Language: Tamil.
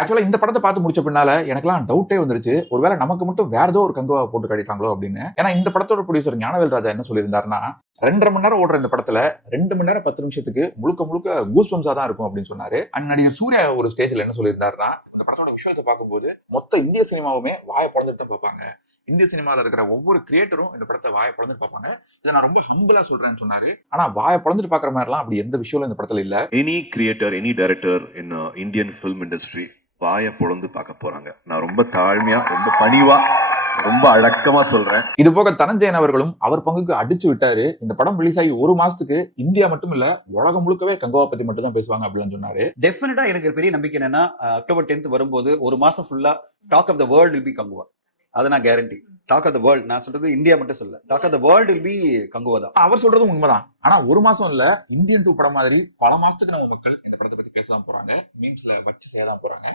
ஆக்சுவலா இந்த படத்தை பார்த்து முடிச்ச பின்னால எனக்கெல்லாம் டவுட்டே வந்துருச்சு. ஒருவேளை நமக்கு மட்டும் வேற ஏதோ ஒரு கங்குவா போட்டு காட்டிட்டாங்களோ அப்படின்னு. ஏன்னா இந்த படத்தோட ப்ரொடியூசர் ஞானவேல் ராஜா என்ன சொல்லியிருந்தாருன்னா, 2:30 மணி நேரம் ஓடுற இந்த படத்துல 2 மணி நேரம் 10 நிமிஷத்துக்கு முழுக்க முழுக்க கூஸ் பம்ஸா தான் இருக்கும் அப்படின்னு சொன்னாரு. அண்ட் நடிகர் சூர்யா ஒரு ஸ்டேஜ்ல என்ன சொல்லியிருந்தாருன்னா, இந்த படத்தோட விஷயத்தை பார்க்கும்போது மொத்த இந்திய சினிமாவுமே வாயை பொழந்துட்டு தான் பார்ப்பாங்க. இந்திய சினிமாவில் இருக்கிற ஒவ்வொரு கிரியேட்டரும் இந்த படத்தை வாயை பொழந்துட்டு பார்ப்பாங்க. இதை நான் ரொம்ப ஹம்பிளா சொல்றேன்னு சொன்னாரு. ஆனா வாயை பொழந்துட்டு பார்க்குற மாதிரிலாம் அப்படி எந்த விஷயம் இந்த படத்துல இல்ல. Any creator, any director in Indian film industry வாயை பொழந்து பார்க்க போறாங்க. நான் ரொம்ப தாழ்மையா, ரொம்ப பணிவா, ரொம்ப அடக்கமா சொல்றேன். இது போக தனஞ்சயன் அவர்களும் அவர் பங்குக்கு அடிச்சு விட்டாரு. இந்த படம் ரிலீஸ் ஆகி 1 மாசத்துக்கு இந்தியா மட்டும் இல்ல உலகம் முழுக்கவே கங்குவா பத்தி மட்டும் தான் பேசுவாங்க அப்படின்னு சொன்னாரு. டெஃபினட்டா எனக்கு பெரிய நம்பிக்கை என்னன்னா, அக்டோபர் 10th வரும்போது ஒரு மாசம் ஃபுல்லா talk of the world will be Kanguva. அதை நான் guarantee. Talk of the world, நான் சொல்றது இந்தியா மட்டும் சொல்ல, talk of the world will be Kanguva தான். அவர் சொல்றதும் உண்மைதான். ஆனா 1 மாசம் இல்ல, இந்தியன் 2 படம் மாதிரி பல மாசத்துக்கு நம்ம மக்கள் இந்த படத்தை பத்தி பேசலாம் போறாங்க, மீம்ஸ்ல வச்சு செய்யதான் போறாங்க.